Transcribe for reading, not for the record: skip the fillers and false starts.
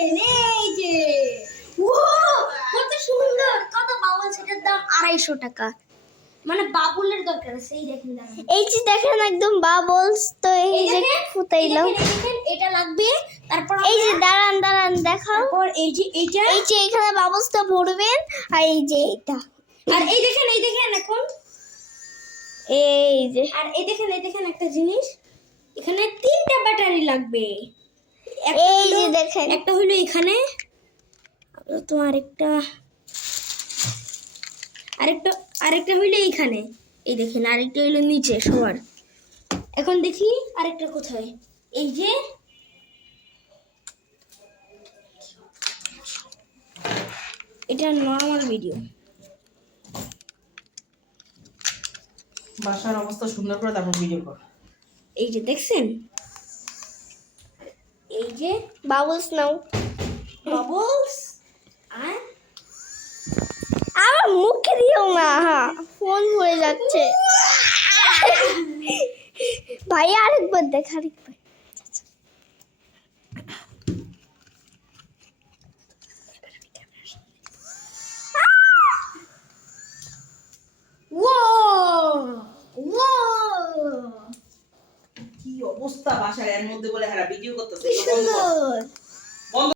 এই যে ও কত সুন্দর, কত বাবুল, সেটার দাম 250 টাকা। মানে বাবুলের দরকার আছে, এই দেখেন এই যে দেখেন একদম বাবলস। তো এই যে ফুটাইলাম, দেখেন এটা লাগবে। তারপর এই যে দাঁড়ান দাঁড়ান দেখাও। তারপর এই যে এইটা, এই যে এখানে বাবলসটা ভরবেন, আর এই যে এটা, আর এই দেখেন এখন এই যে, আর এই দেখেন একটা জিনিস, এখানে 3টা ব্যাটারি লাগবে। এই যে দেখেন, একটা হলো এখানে, তো আরেকটা হইলো এইখানে, এই দেখেন, আরেকটা হইলো নিচে সবার। এখন দেখি আরেকটা কোথায়, এই যে এটা নরমাল ভিডিও। বাসার অবস্থা সুন্দর করে তারপর ভিডিও কর। এই যে দেখছেন, এই যে বাবলস নাও। বাবলস। আর আমার মুখে দিও না, হ্যাঁ ফোন হয়ে যাচ্ছে। ভাই আরেকবার দেখ, আরেকবার। কি অবস্থা বাসায়, এর মধ্যে বলে হ্যাঁ ভিডিও করতেছে। কি সুন্দর।